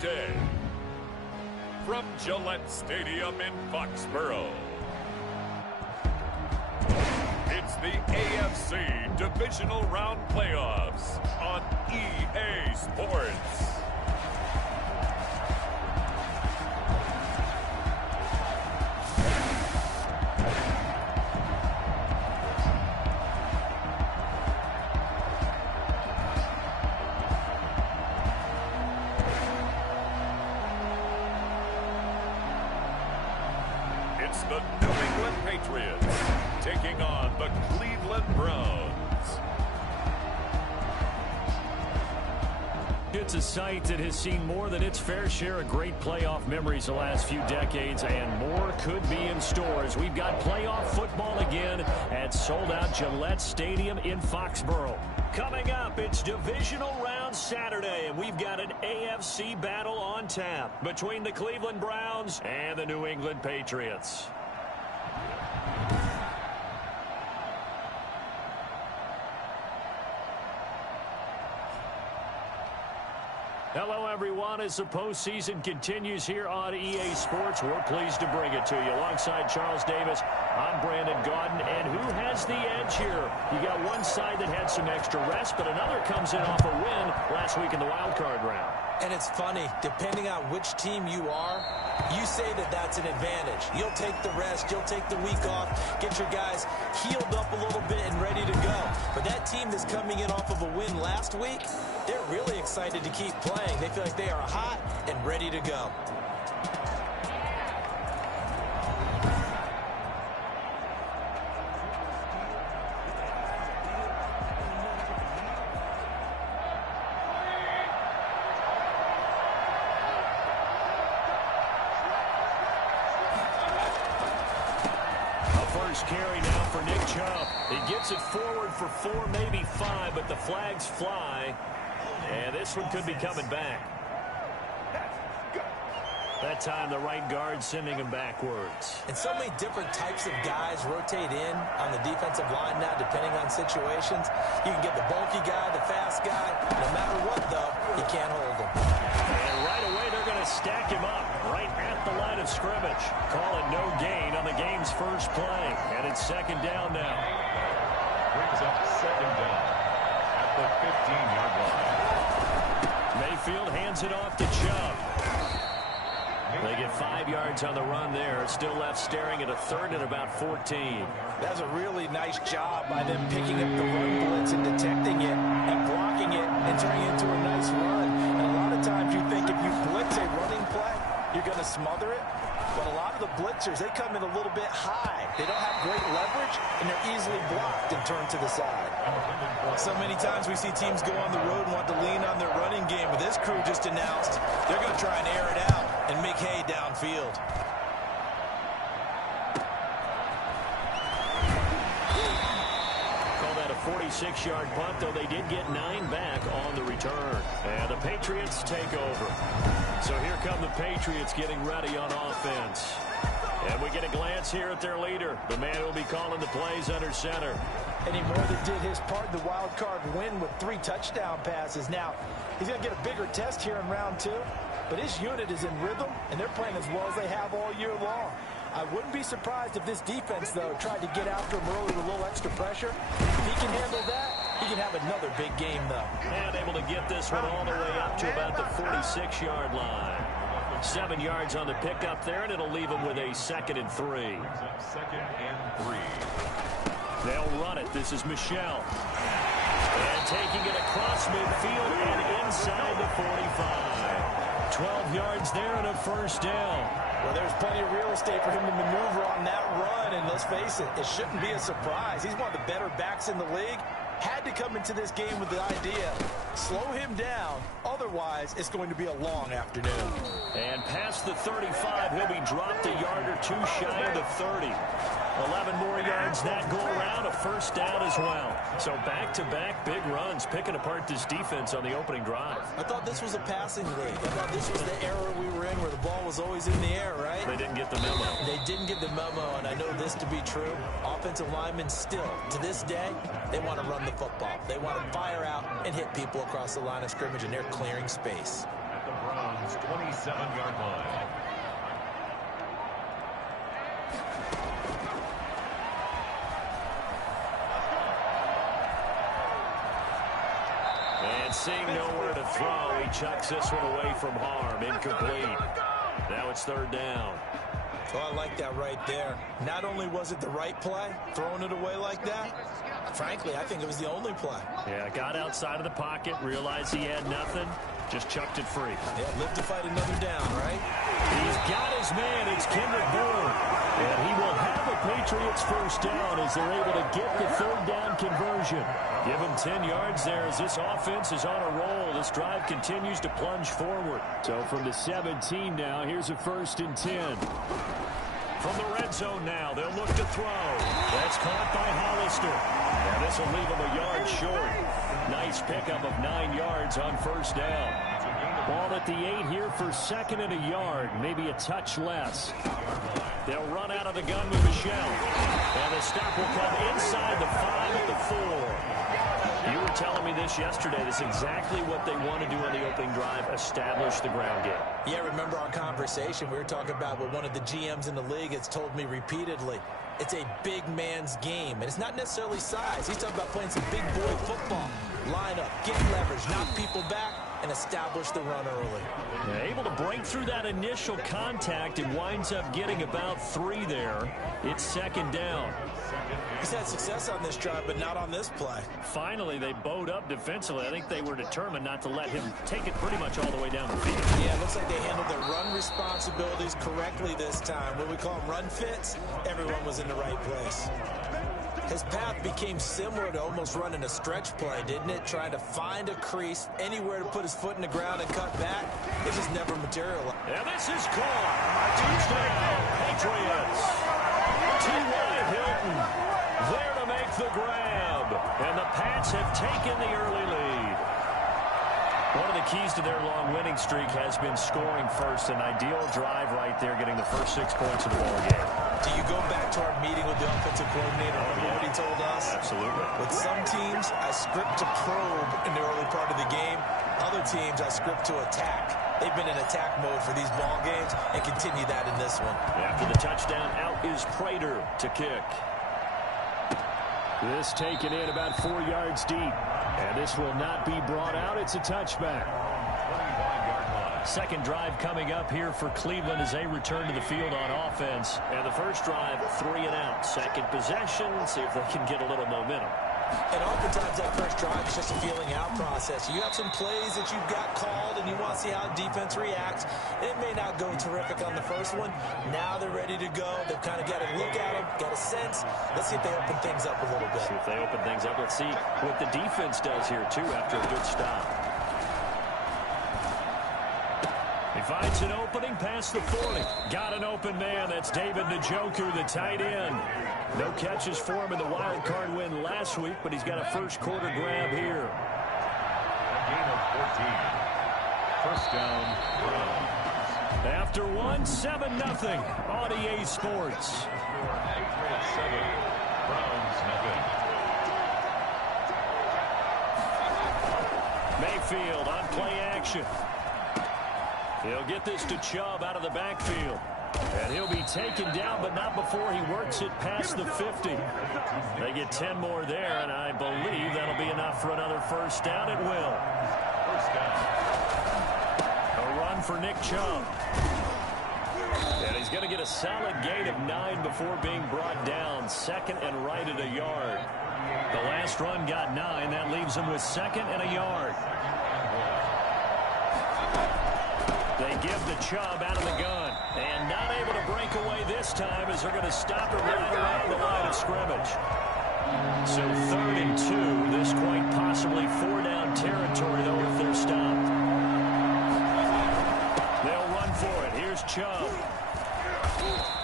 today. From Gillette Stadium in Foxborough, it's the AFC Divisional Round Playoffs on EA Sports. It's the New England Patriots taking on the Cleveland Browns. It's a sight that has seen more than its fair share of great playoff memories the last few decades, and more could be in store as we've got playoff football again at sold-out Gillette Stadium in Foxborough. Coming up, it's Divisional Round Saturday, and we've got an AFC battle on tap between the Cleveland Browns and the New England Patriots. Hello, everyone. As the postseason continues here on EA Sports, we're pleased to bring it to you. Alongside Charles Davis, I'm Brandon Gaudin. And who has the edge here? You got one side that had some extra rest, but another comes in off a win last week in the wild card round. And it's funny, depending on which team you are, you say that that's an advantage. You'll take the rest, you'll take the week off, get your guys healed up a little bit and ready to go. But that team that's coming in off of a win last week, they're really excited to keep playing. They feel like they are hot and ready to go. Carry now for Nick Chubb. He gets it forward for 4, maybe 5, but the flags fly. And this one could be coming back. That time the right guard sending him backwards. And so many different types of guys rotate in on the defensive line now, depending on situations. You can get the bulky guy, the fast guy. No matter what, though, you can't hold him. And right away, they're going to stack him up right at the line of scrimmage. Call it no gain on the game's first play. And it's second down now. Brings up second down at the 15-yard line. Mayfield hands it off to Chubb. They get 5 yards on the run there. Still left staring at a third and about 14. That's a really nice job by them picking up the run blitz and detecting it and blocking it and turning it into a nice run. And a lot of times you think if you blitz a running play, you're going to smother it. But a lot of the blitzers, they come in a little bit high. They don't have great leverage, and they're easily blocked and turned to the side. So many times we see teams go on the road and want to lean on their running game, but this crew just announced they're going to try and air it out and make hay downfield. Call that a 46-yard punt, though they did get 9 back on the return. And the Patriots take over. So here come the Patriots getting ready on offense. And we get a glance here at their leader, the man who will be calling the plays under center. And he more than did his part in the wild card win with 3 touchdown passes. Now, he's going to get a bigger test here in round 2, but his unit is in rhythm, and they're playing as well as they have all year long. I wouldn't be surprised if this defense, though, tried to get after him early with a little extra pressure. If he can handle that, he can have another big game, though. And able to get this one all the way up to about the 46-yard line. 7 yards on the pickup there, and it'll leave him with a 2nd and 3. 2nd and 3. They'll run it. This is Michel. And taking it across midfield and inside the 45. 12 yards there and a first down. Well, there's plenty of real estate for him to maneuver on that run, and let's face it, it shouldn't be a surprise. He's one of the better backs in the league. Had to come into this game with the idea, slow him down, otherwise it's going to be a long afternoon. And past the 35, he'll be dropped a yard or 2 shy of the 30. 11 more yards that go around, a first down as well. So back-to-back big runs, picking apart this defense on the opening drive. I thought this was a passing league. I thought this was the era we were in where the ball was always in the air, right? They didn't get the memo. They didn't get the memo, and I know this to be true. Offensive linemen still, to this day, they want to run the football. They want to fire out and hit people across the line of scrimmage, and they're clearing space. At the Browns his 27-yard line. And seeing nowhere to throw, he chucks this one away from harm. Incomplete. Now it's third down. Oh, I like that right there. Not only was it the right play, throwing it away like that, frankly, I think it was the only play. Yeah, got outside of the pocket, realized he had nothing, just chucked it free. Yeah, live to fight another down, right? He's got his man. It's Kendrick Bourne. And he will have a Patriots first down as they're able to get the third down conversion. Give him 10 yards there as this offense is on a roll. This drive continues to plunge forward. So from the 17 now, here's a 1st and 10. From the red zone now, they'll look to throw. That's caught by Hollister. And this will leave him a yard short. Nice pickup of 9 yards on first down. Ball at the 8 here for 2nd and a yard, maybe a touch less. They'll run out of the gun with Michelle. And the stop will come inside the 5 at the 4. You were telling me this yesterday. This is exactly what they want to do on the opening drive, establish the ground game. Yeah, remember our conversation? We were talking about what one of the GMs in the league has told me repeatedly. It's a big man's game, and it's not necessarily size. He's talking about playing some big boy football. Line up, get leverage, knock people back, and establish the run early. Yeah, able to break through that initial contact and winds up getting about 3 there. It's 2nd down. He's had success on this drive, but not on this play. Finally, they bowed up defensively. I think they were determined not to let him take it pretty much all the way down the field. Yeah, it looks like they handled their run responsibilities correctly this time. What we call them run fits, everyone was in the right place. His path became similar to almost running a stretch play, didn't it? Trying to find a crease, anywhere to put his foot in the ground and cut back. It just never materialized. And this is caught. Touchdown, Patriots. T.Y. Hilton there to make the grab. And the Pats have taken the early lead. One of the keys to their long winning streak has been scoring first. An ideal drive right there, getting the first 6 points of the ball game. Do you go back to our meeting with the offensive coordinator? Remember what he told us? Absolutely. With some teams, I script to probe in the early part of the game. Other teams, I script to attack. They've been in attack mode for these ball games and continue that in this one. After the touchdown, out is Prater to kick. This taken in about 4 yards deep. And this will not be brought out. It's a touchback. Second drive coming up here for Cleveland as they return to the field on offense. And the first drive, 3 and out. Second possession, see if they can get a little momentum. And oftentimes that first drive is just a feeling out process. You have some plays that you've got called and you want to see how defense reacts. It may not go terrific on the first one. Now they're ready to go. They've kind of got a look at them, got a sense. Let's see if they open things up a little bit. See if they open things up. Let's see what the defense does here, too, after a good stop. He finds an opening past the 40. Got an open man. That's David Njoku, the tight end. No catches for him in the wild card win last week, but he's got a first quarter grab here. A gain of 14. First down, Browns. After one, 7-0 on EA Sports. Patriots 7, Browns nothing. Mayfield on play action. He'll get this to Chubb out of the backfield. And he'll be taken down, but not before he works it past the 50. They get 10 more there, and I believe that'll be enough for another first down. It will. First down. A run for Nick Chubb. And he's going to get a solid gain of 9 before being brought down. 2nd and right at a yard. The last run got 9. That leaves him with 2nd and a yard. They give the Chubb out of the gun. And not able to break away this time as they're going to stop it right around the line of scrimmage. So 3rd and 2. This quite possibly 4-down territory, though, if they're stopped. They'll run for it. Here's Chubb.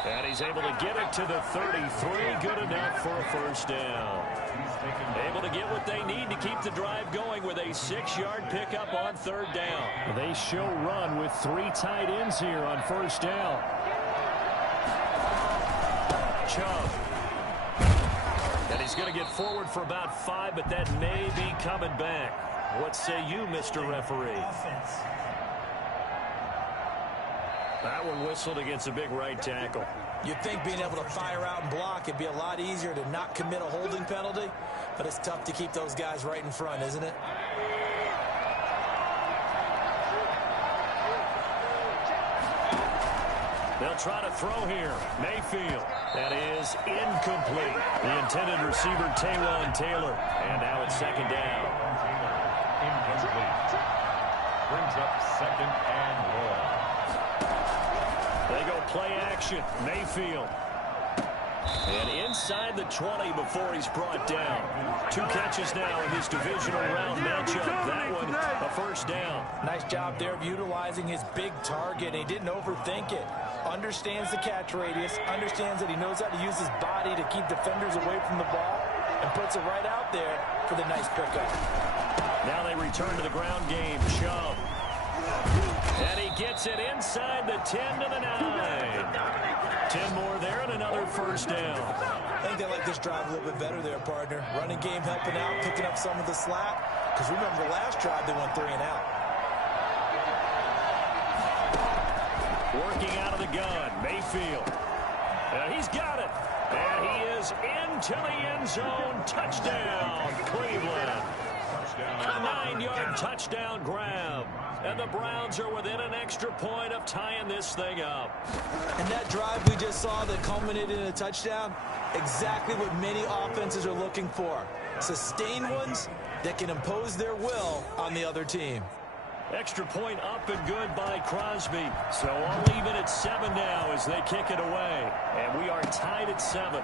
And he's able to get it to the 33. Good enough for a first down. Able to get what they need to keep the drive going with a 6-yard pickup on 3rd down. They show run with 3 tight ends here on first down. Chubb. And he's going to get forward for about 5, but that may be coming back. What say you, Mr. Referee? That one whistled against a big right tackle. You'd think being able to fire out and block, it'd be a lot easier to not commit a holding penalty, but it's tough to keep those guys right in front, isn't it? They'll try to throw here. Mayfield. That is incomplete. The intended receiver, Taywan Taylor. And now it's second down. Incomplete. Brings up second and 1. They go play action. Mayfield. And inside the 20 before he's brought down. 2 catches now in this divisional round matchup. That one, a first down. Nice job there of utilizing his big target. He didn't overthink it. Understands the catch radius, understands that he knows how to use his body to keep defenders away from the ball, and puts it right out there for the nice pickup. Now they return to the ground game. Chubb. And he gets it inside the 10 to the 9. 10 more there and another first down. I think they like this drive a little bit better there, partner. Running game helping out, picking up some of the slack. Because remember, the last drive they went 3 and out. Working out of the gun, Mayfield. And he's got it. And he is into the end zone. Touchdown, Cleveland. A 9-yard touchdown grab. And the Browns are within an extra point of tying this thing up. And that drive we just saw that culminated in a touchdown, exactly what many offenses are looking for. Sustained ones that can impose their will on the other team. Extra point up and good by Crosby. So all even at 7 now as they kick it away. And we are tied at 7.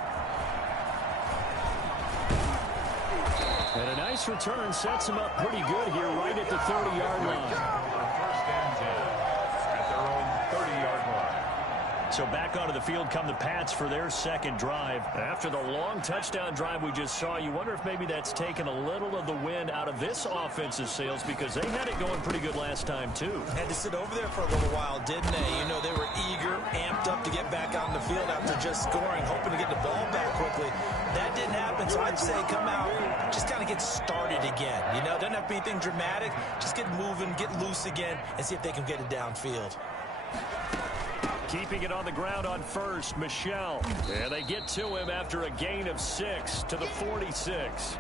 And a nice return sets him up pretty good here right at the 30-yard line. First and 10 at their own 30-yard line. So back onto the field come the Pats for their second drive. After the long touchdown drive we just saw, you wonder if maybe that's taken a little of the wind out of this offensive sails because they had it going pretty good last time too. Had to sit over there for a little while, didn't they? You know, they were eager, amped up to get back on the field after just scoring, hoping to get the ball back quickly. That didn't happen, so I'd say come out, just kind of get started again. You know, doesn't have to be anything dramatic. Just get moving, get loose again, and see if they can get it downfield. Keeping it on the ground on first, Michelle. And they get to him after a gain of 6 to the 46.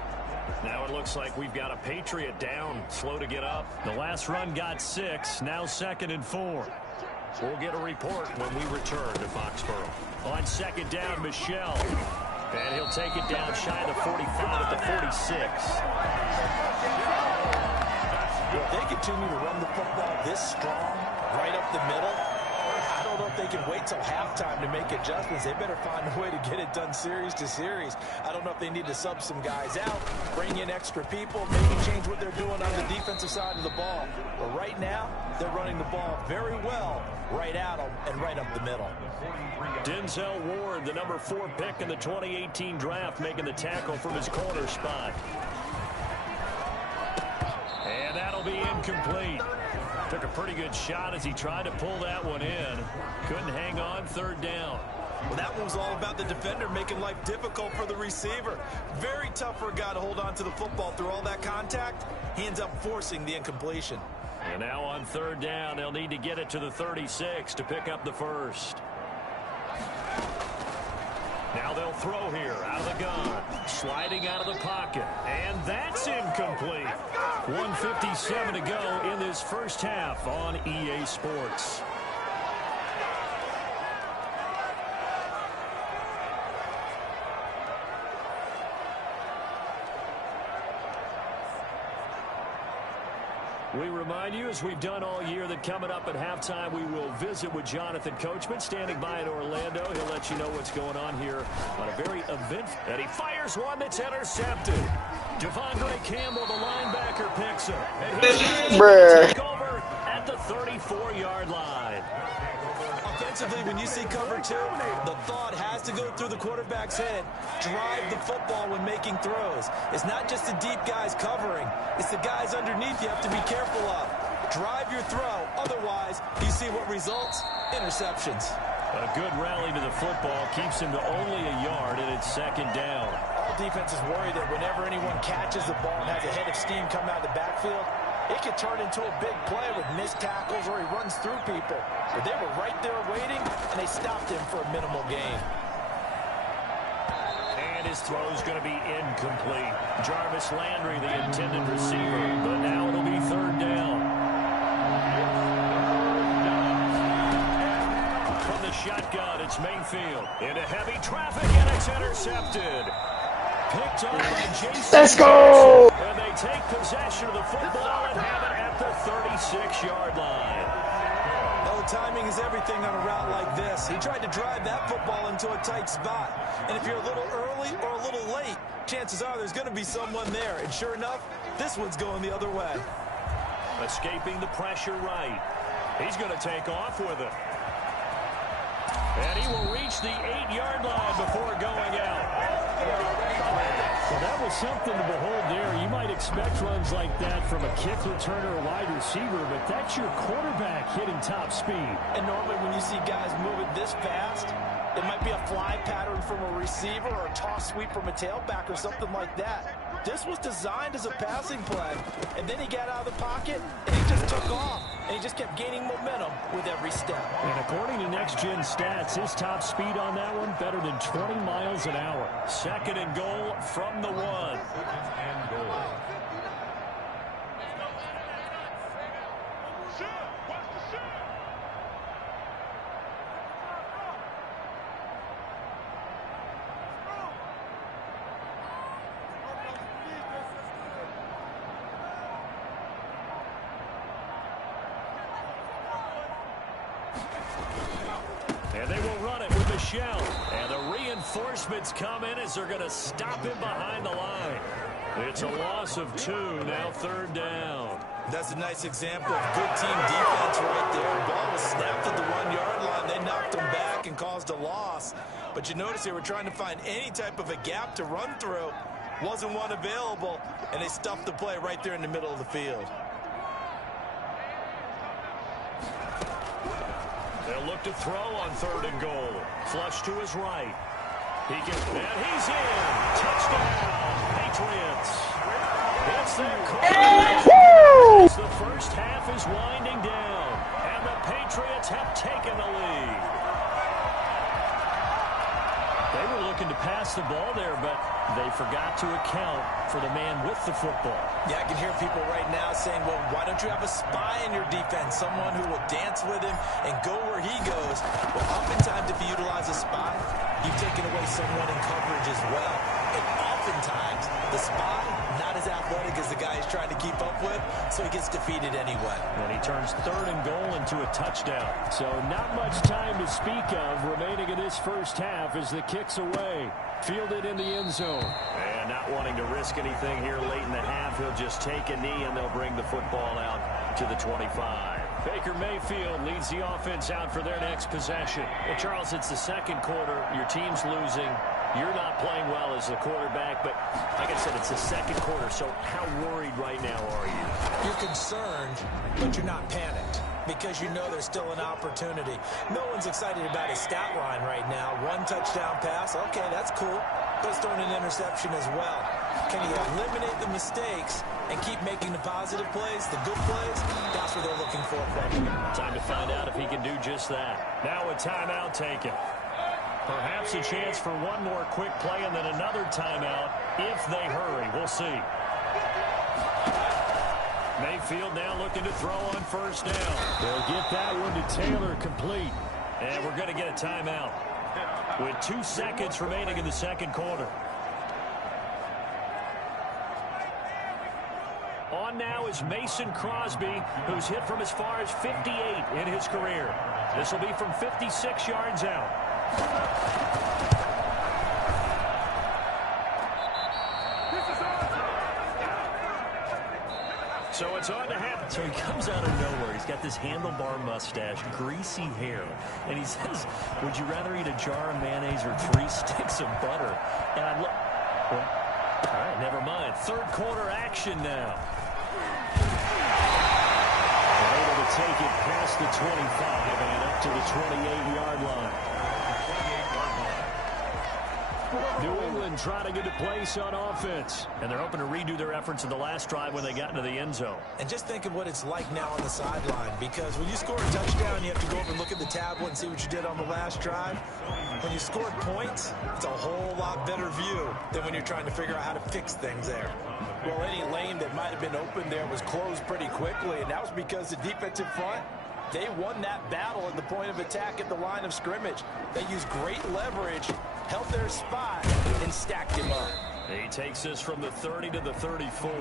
Now it looks like we've got a Patriot down, slow to get up. The last run got 6, now 2nd and 4. We'll get a report when we return to Foxborough. On second down, Michelle. And he'll take it down shy of the 45 at the 46. If they continue to run the football this strong, right up the middle, I don't know if they can wait till halftime to make adjustments. They better find a way to get it done series to series. I don't know if they need to sub some guys out, bring in extra people, maybe change what they're doing on the defensive side of the ball. But right now, they're running the ball very well right at them and right up the middle. Denzel Ward, the number 4 pick in the 2018 draft, making the tackle from his corner spot. And that'll be incomplete. Took a pretty good shot as he tried to pull that one in. Couldn't hang on, 3rd down. Well, that one was all about the defender making life difficult for the receiver. Very tough for a guy to hold on to the football through all that contact. He ends up forcing the incompletion. And now on 3rd down, they'll need to get it to the 36 to pick up the first. Now they'll throw here out of the gun. Sliding out of the pocket. And that's incomplete. 1:57 to go in this first half on EA Sports. We remind you, as we've done all year, that coming up at halftime, we will visit with Jonathan Coachman, standing by in Orlando. He'll let you know what's going on here on a very event. And he fires one that's intercepted. Devondre Campbell, the linebacker, picks him. And he's going to take over at the 34-yard line. Offensively, when you see cover 2, the thought has to go through the quarterback's head. Drive the football when making throws. It's not just the deep guys covering. It's the guys underneath you have to be careful of. Drive your throw. Otherwise, you see what results? Interceptions. A good rally to the football keeps him to only a yard, and it's 2nd down. All defenses worry that whenever anyone catches the ball and has a head of steam come out of the backfield, It could turn into a big play with missed tackles or he runs through people. But they were right there waiting, and they stopped him for a minimal gain. And his throw is going to be incomplete. Jarvis Landry, the intended receiver, but now it'll be third down. From the shotgun, it's Mayfield. Into heavy traffic, and it's intercepted. Picked up by Jason. Let's go! And they take possession of the football and have it at the 36-yard line. Oh, timing is everything on a route like this. He tried to drive that football into a tight spot. And if you're a little early or a little late, chances are there's going to be someone there. And sure enough, this one's going the other way. Escaping the pressure right. He's going to take off with it. And he will reach the 8-yard line before going out. Well, that was something to behold there. You might expect runs like that from a kick returner or wide receiver, but that's your quarterback hitting top speed. And normally when you see guys moving this fast, it might be a fly pattern from a receiver or a toss sweep from a tailback or something like that. This was designed as a passing play, and then he got out of the pocket, and he just took off, and he just kept gaining momentum with every step. And according to Next Gen Stats, his top speed on that one better than 20 miles an hour. Second and goal from the 1. And they will run it with the shell. And the reinforcements come in as they're going to stop him behind the line. It's a loss of 2, now third down. That's a nice example of good team defense right there. The ball was snapped at the 1-yard line. They knocked him back and caused a loss. But you notice they were trying to find any type of a gap to run through. Wasn't one available, and they stuffed the play right there in the middle of the field. They'll look to throw on third and goal. Flush to his right. And he's in. Touchdown, Patriots. It's their quarterback. As the first half is winding down, and the Patriots have taken the lead. They were looking to pass the ball there, but they forgot to account for the man with the football. Yeah, I can hear people right now saying, well, why don't you have a spy in your defense, someone who will dance with him and go where he goes? Well, oftentimes if you utilize a spy, you've taken away someone in coverage as well. And oftentimes, the spy, not as athletic as the guy he's trying to keep up with, so he gets defeated anyway. And he turns third and goal into a touchdown. So not much time to speak of remaining in this first half as the kick's away. Fielded in the end zone. And not wanting to risk anything here late in the half, he'll just take a knee and they'll bring the football out to the 25. Baker Mayfield leads the offense out for their next possession. Well, Charles, it's the second quarter. Your team's losing. You're not playing well as the quarterback, but like I said, it's the second quarter, so how worried right now are you? You're concerned, but you're not panicked because you know there's still an opportunity. No one's excited about his stat line right now. 1 touchdown pass, okay, that's cool. But he's throwing an interception as well. Can he eliminate the mistakes and keep making the positive plays, the good plays? That's what they're looking for from him. Time to find out if he can do just that. Now a timeout taken. Perhaps a chance for one more quick play and then another timeout if they hurry. We'll see. Mayfield now looking to throw on first down. They'll get that one to Taylor complete. And we're going to get a timeout with 2 seconds remaining in the second quarter. On now is Mason Crosby, who's hit from as far as 58 in his career. This will be from 56 yards out. So it's on to happen. So he comes out of nowhere. He's got this handlebar mustache, greasy hair. And he says, would you rather eat a jar of mayonnaise or 3 sticks of butter? And I'm like, well, all right, never mind. Third quarter action now. They're able to take it past the 25 and up to the 28-yard line. New England trying to get a place on offense. And they're hoping to redo their efforts in the last drive when they got into the end zone. And just think of what it's like now on the sideline, because when you score a touchdown, you have to go over and look at the tablet and see what you did on the last drive. When you scored points, it's a whole lot better view than when you're trying to figure out how to fix things there. Well, any lane that might have been open there was closed pretty quickly, and that was because the defensive front, they won that battle at the point of attack at the line of scrimmage. They used great leverage, held their spot, and stacked him up. He takes this from the 30 to the 34.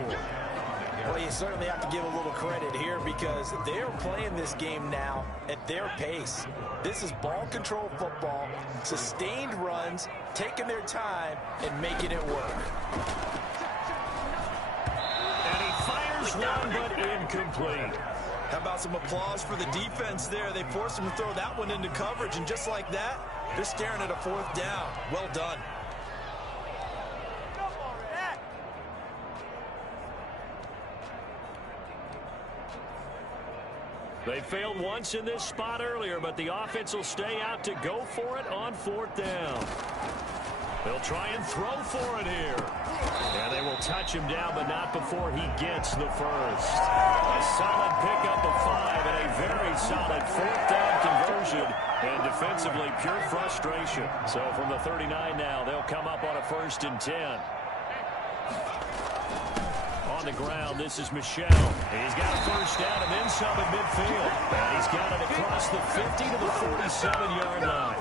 Well, you certainly have to give a little credit here because they're playing this game now at their pace. This is ball control football, sustained runs, taking their time, and making it work. And he fires one, but incomplete. How about some applause for the defense there? They forced him to throw that one into coverage, and just like that, they're staring at a fourth down. Well done. They failed once in this spot earlier, but the offense will stay out to go for it on fourth down. They'll try and throw for it here. And they will touch him down, but not before he gets the first. A solid pickup of 5 and a very solid fourth down conversion. And defensively, pure frustration. So from the 39 now, they'll come up on a 1st and 10. On the ground, this is Michel. He's got a first down and then some at midfield. And he's got it across the 50 to the 47-yard line.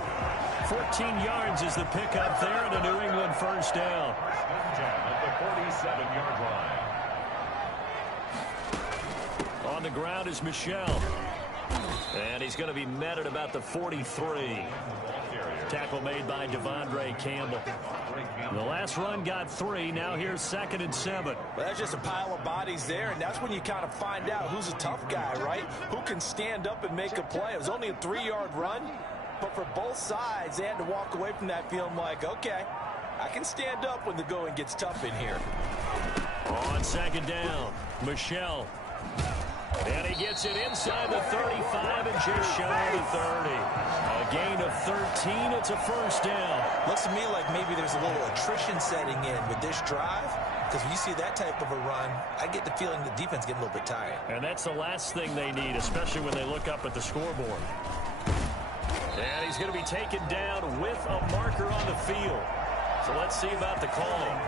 14 yards is the pickup there, and a New England first down. At the 47-yard line. On the ground is Michel. And he's going to be met at about the 43. Tackle made by Devondre Campbell. The last run got 3. Now here's 2nd and 7. Well, that's just a pile of bodies there, and that's when you kind of find out who's a tough guy, right? Who can stand up and make a play. It was only a 3-yard run, but for both sides, they had to walk away from that feeling like, okay, I can stand up when the going gets tough in here. On 2nd down, Michel. And he gets it inside the 35 and just shy of the 30. A gain of 13. It's a first down. Looks to me like maybe there's a little attrition setting in with this drive, because when you see that type of a run, I get the feeling the defense getting a little bit tired. And that's the last thing they need, especially when they look up at the scoreboard. And he's going to be taken down with a marker on the field. So let's see about the call.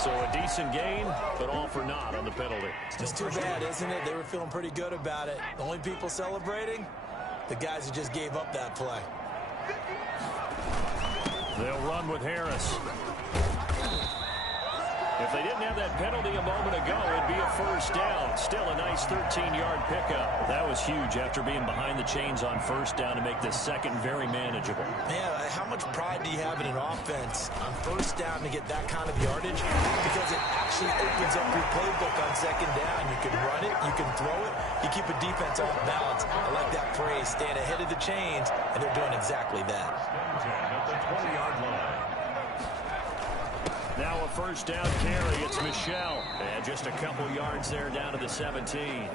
So a decent gain, but all for naught on the penalty. It's too bad, isn't it? They were feeling pretty good about it. The only people celebrating, the guys who just gave up that play. They'll run with Harris. If they didn't have that penalty a moment ago, it'd be a first down. Still a nice 13-yard pickup. That was huge after being behind the chains on first down to make this second very manageable. Man, how much pride do you have in an offense on first down to get that kind of yardage? Because it actually opens up your playbook on 2nd down. You can run it, you can throw it, you keep a defense off balance. I like that phrase, staying ahead of the chains, and they're doing exactly that. At the 20-yard line. Now a first down carry. It's Michel. And just a couple yards there down to the 17.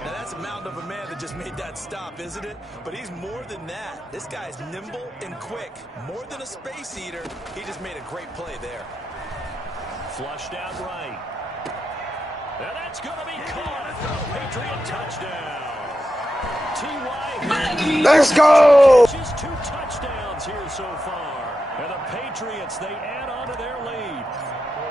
Now that's a mound of a man that just made that stop, isn't it? But he's more than that. This guy's nimble and quick. More than a space eater. He just made a great play there. Flushed out right. And that's going to be caught. Patriot touchdown. T.Y. Let's go! Just 2 touchdowns here so far. And the Patriots, they add on to their lead.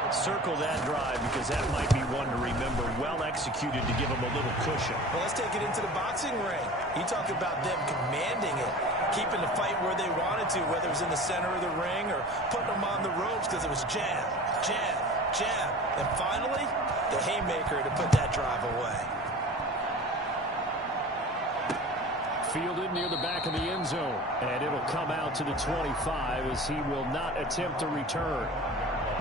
Circle that drive because that might be one to remember. Well executed to give them a little cushion. Well, let's take it into the boxing ring. You talk about them commanding it, keeping the fight where they wanted to, whether it was in the center of the ring or putting them on the ropes because it was jab, jab, jab. And finally, the haymaker to put that drive away. Fielded near the back of the end zone. And it'll come out to the 25 as he will not attempt to return.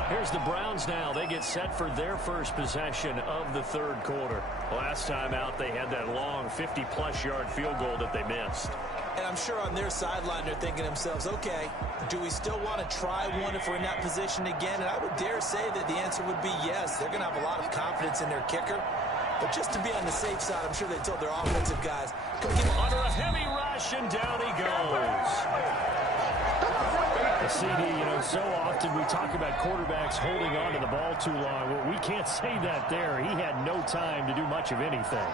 Here's the Browns now. They get set for their first possession of the 3rd quarter. Last time out, they had that long 50-plus yard field goal that they missed. And I'm sure on their sideline, they're thinking to themselves, okay, do we still want to try one if we're in that position again? And I would dare say that the answer would be yes. They're going to have a lot of confidence in their kicker. But just to be on the safe side, I'm sure they told their offensive guys, come get under a heavy rush, and down he goes. The CD, so often we talk about quarterbacks holding on to the ball too long. Well, we can't say that there. He had no time to do much of anything.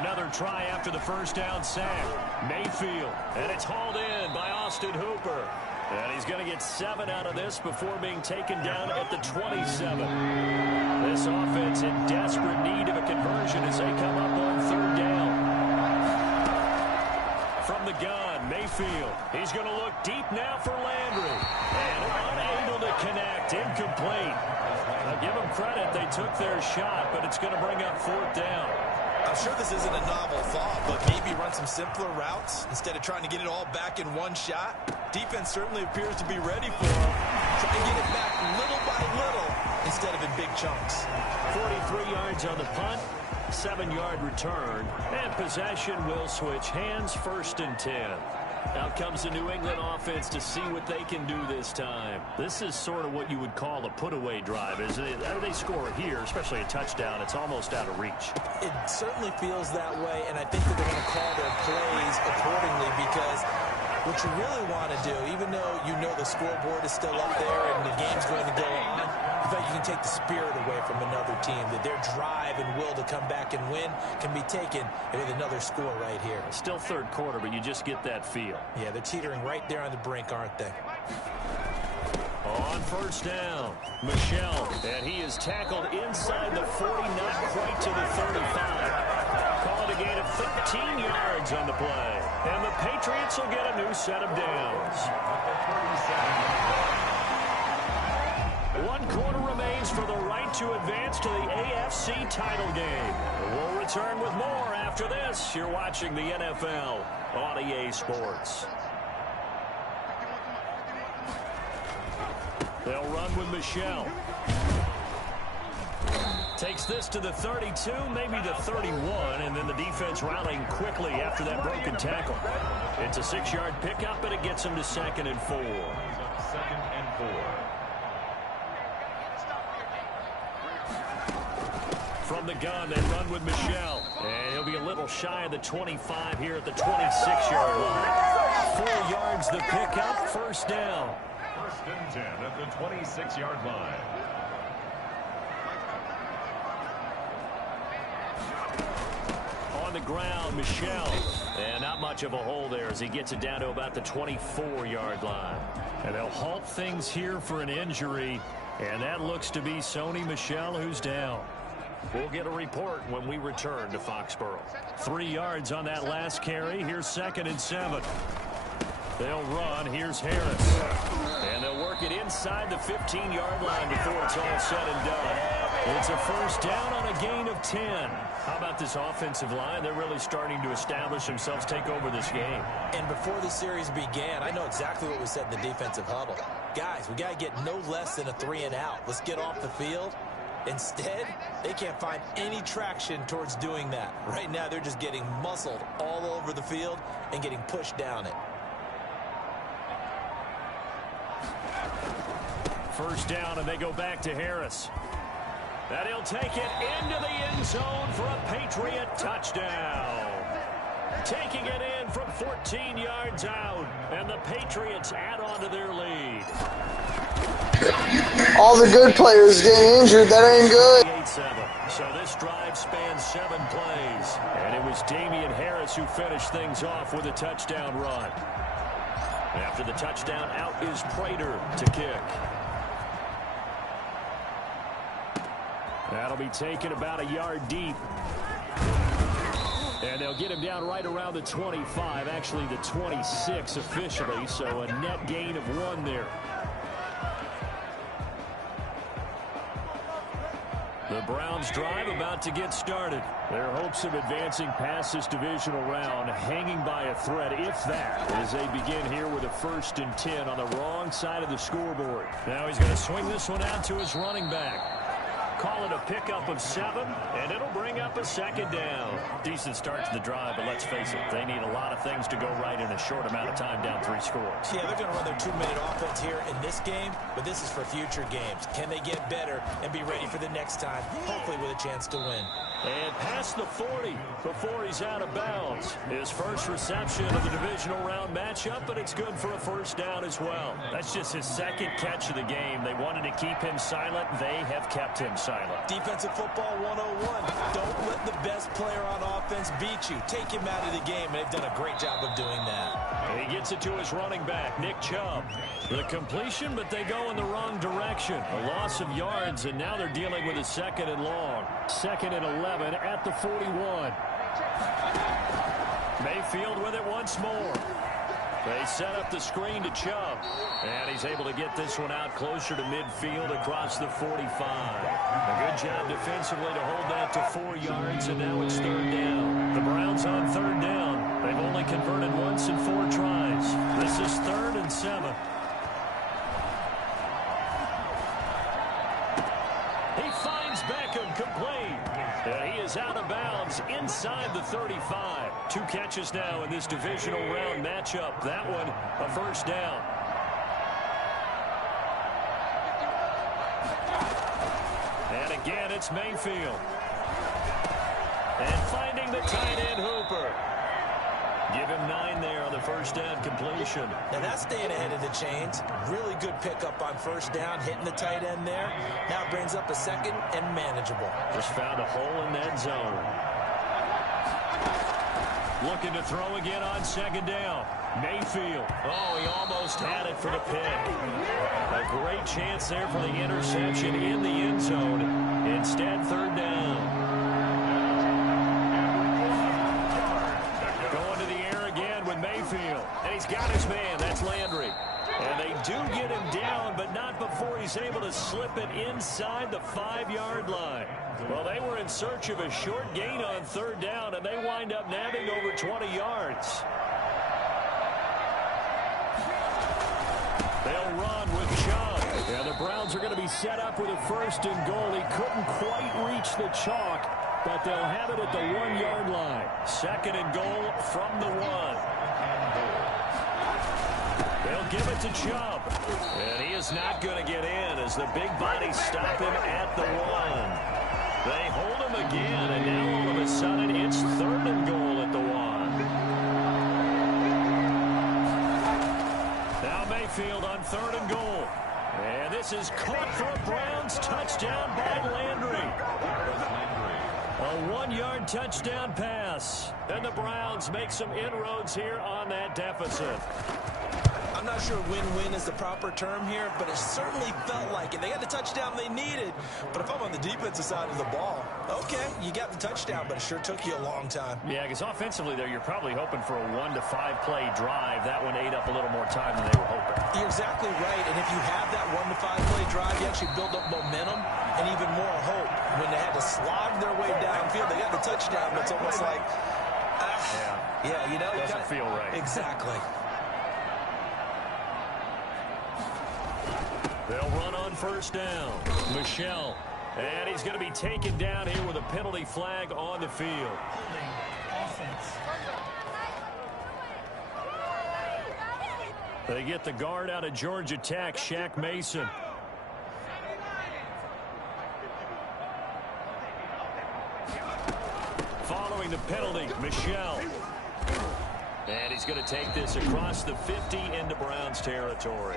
Another try after the first down sack. Mayfield, and it's hauled in by Austin Hooper. And he's going to get 7 out of this before being taken down at the 27. This offense in desperate need of a conversion as they come up on 3rd down. From the gun, Mayfield. He's going to look deep now for Landry. And unable to connect. Incomplete. I'll give them credit. They took their shot, but it's going to bring up 4th down. I'm sure this isn't a novel thought, but maybe run some simpler routes instead of trying to get it all back in one shot. Defense certainly appears to be ready for him. Try and get it back little by little instead of in big chunks. 43 yards on the punt, 7-yard return, and possession will switch hands, 1st and 10. Out comes the New England offense to see what they can do this time. This is sort of what you would call a put-away drive, isn't it? They score here, especially a touchdown. It's almost out of reach. It certainly feels that way, and I think that they're going to call their plays accordingly because what you really want to do, even though you know the scoreboard is still up there and the game's going to go on, you think you can take the spirit away from another team, that their drive and will to come back and win can be taken with another score right here. Still 3rd quarter, but you just get that feel. Yeah, they're teetering right there on the brink, aren't they? On 1st down, Michelle, and he is tackled inside the 40, not quite to the 35. Call it a gain of 13 yards on the play. And the Patriots will get a new set of downs. 1 quarter remains for the right to advance to the AFC title game. We'll return with more after this. You're watching the NFL on EA Sports. They'll run with Michelle. Takes this to the 32, maybe the 31, and then the defense rallying quickly after that broken tackle. It's a 6-yard pickup, and it gets him to 2nd and 4. 2nd and 4. From the gun, they run with Michelle. And he'll be a little shy of the 25 here at the 26-yard line. 4 yards the pickup, 1st down. 1st and 10 at the 26-yard line. On the ground, Michelle. And not much of a hole there as he gets it down to about the 24-yard line. And they'll halt things here for an injury. And that looks to be Sony Michel who's down. We'll get a report when we return to Foxborough. 3 yards on that last carry. Here's 2nd and 7. They'll run. Here's Harris. And they'll work it inside the 15-yard line before it's all said and done. It's a 1st down on a gain of 10. How about this offensive line? They're really starting to establish themselves, take over this game. And before the series began, I know exactly what we said in the defensive huddle. Guys, we got to get no less than a 3 and out. Let's get off the field. Instead, they can't find any traction towards doing that. Right now, they're just getting muscled all over the field and getting pushed down it. 1st down, and they go back to Harris. And he'll take it into the end zone for a Patriot touchdown. Taking it in from 14 yards out, and the Patriots add on to their lead. All the good players getting injured. That ain't good. 8-7. So this drive spans 7 plays. And it was Damian Harris who finished things off with a touchdown run. After the touchdown, out is Prater to kick. That'll be taken about a yard deep. And they'll get him down right around the 25, actually the 26 officially, so a net gain of 1 there. The Browns drive about to get started. Their hopes of advancing past this divisional round hanging by a thread, if that, as they begin here with a 1st and 10 on the wrong side of the scoreboard. Now he's going to swing this one out to his running back. Call it a pickup of 7, and it'll bring up a second down. Decent start to the drive, but let's face it, they need a lot of things to go right in a short amount of time, down 3 scores. Yeah, they're going to run their 2-minute offense here in this game, but this is for future games. Can they get better and be ready for the next time, hopefully with a chance to win? And past the 40 before he's out of bounds. His first reception of the divisional round matchup, but it's good for a first down as well. That's just his second catch of the game. They wanted to keep him silent. They have kept him silent. Defensive football 101. Don't let the best player on offense beat you. Take him out of the game, and they've done a great job of doing that. And he gets it to his running back, Nick Chubb. The completion, but they go in the wrong direction. A loss of yards, and now they're dealing with a 2nd and long. 2nd and 11 at the 41. Mayfield with it once more. They set up the screen to Chubb, and he's able to get this one out closer to midfield across the 45. A good job defensively to hold that to 4 yards, and now it's 3rd down. The Browns on 3rd down. They've only converted once in 4 tries. This is 3rd and 7. He finds Beckham complete. And he is out of bounds inside the 35. 2 catches now in this divisional round matchup. That one, a first down. And again, it's Mayfield. And finding the tight end Hooper. Give him 9 there on the first down completion. Now that's staying ahead of the chains. Really good pickup on first down, hitting the tight end there. Now it brings up a 2nd and manageable. Just found a hole in that zone. Looking to throw again on 2nd down. Mayfield. Oh, he almost had it for the pick. A great chance there for the interception in the end zone. Instead, 3rd down. Mayfield, and he's got his man. That's Landry. And they do get him down, but not before he's able to slip it inside the 5-yard line. Well, they were in search of a short gain on 3rd down, and they wind up nabbing over 20 yards. They'll run with Chubb. And the Browns are going to be set up with a 1st and goal. He couldn't quite reach the chalk, but they'll have it at the 1-yard line. 2nd and goal from the 1. They'll give it to Chubb. And he is not going to get in as the big bodies stop him at the 1. They hold him again, and now all of a sudden it's 3rd and goal at the 1. Now Mayfield on 3rd and goal. And this is caught for a Browns touchdown by Landry. A 1-yard touchdown pass. And the Browns make some inroads here on that deficit. I'm not sure win-win is the proper term here, but it certainly felt like it. They got the touchdown they needed, but if I'm on the defensive side of the ball, okay, you got the touchdown, but it sure took you a long time. Yeah, because offensively there, you're probably hoping for a 1 to 5 play drive. That one ate up a little more time than they were hoping. You're exactly right, and if you have that 1 to 5 play drive, you actually build up momentum and even more hope. When they had to slog their way downfield, they got the touchdown, but it's almost like, yeah, you know. Doesn't feel right. Exactly. They'll run on 1st down. Michelle. And he's going to be taken down here with a penalty flag on the field. They get the guard out of Georgia Tech, Shaq Mason. Following the penalty, Michelle. And he's going to take this across the 50 into Browns territory.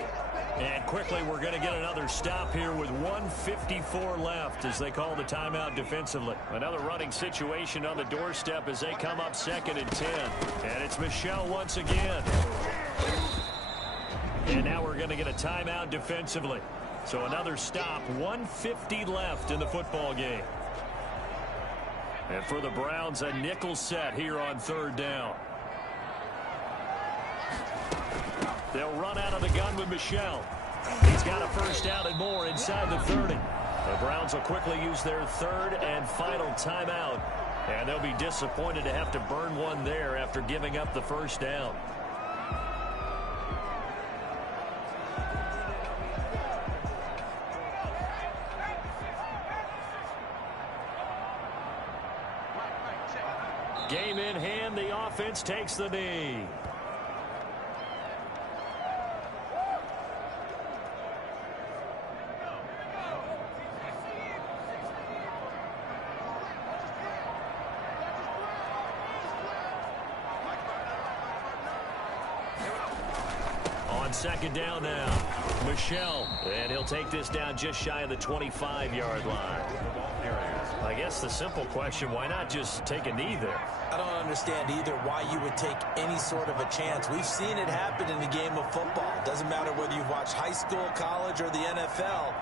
And quickly, we're going to get another stop here with 1:54 left as they call the timeout defensively. Another running situation on the doorstep as they come up 2nd and 10. And it's Michelle once again. And now we're going to get a timeout defensively. So another stop, 1:50 left in the football game. And for the Browns, a nickel set here on 3rd down. They'll run out of the gun with Michelle. He's got a 1st down and more inside the 30. The Browns will quickly use their 3rd and final timeout. And they'll be disappointed to have to burn one there after giving up the 1st down. defense takes the knee. On second down now, Michelle, and he'll take this down just shy of the 25-yard line. I guess the simple question, why not just take a knee there? I don't understand either why you would take any sort of a chance. We've seen it happen in the game of football. It doesn't matter whether you watch high school, college, or the NFL.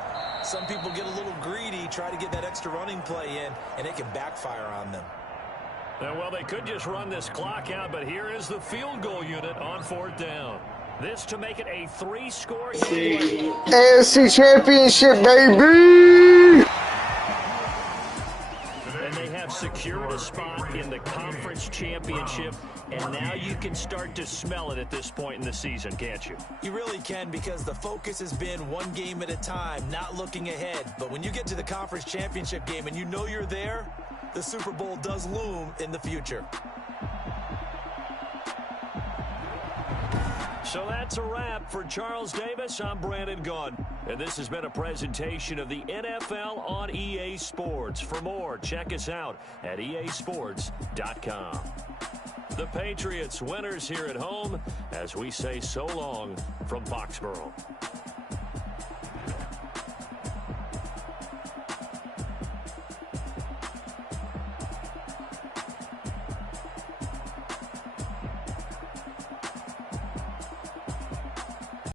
Some people get a little greedy, try to get that extra running play in, and it can backfire on them. Well, they could just run this clock out, but here is the field goal unit on fourth down. This to make it a 3-score game. AFC Championship, baby! And they have secured a spot in the conference championship, and now you can start to smell it at this point in the season, can't you? You really can, because the focus has been one game at a time, not looking ahead. But when you get to the conference championship game and you know you're there, the Super Bowl does loom in the future. So that's a wrap for Charles Davis. I'm Brandon Gaudin, and this has been a presentation of the NFL on EA Sports. For more, check us out at easports.com. The Patriots winners here at home as we say so long from Foxborough.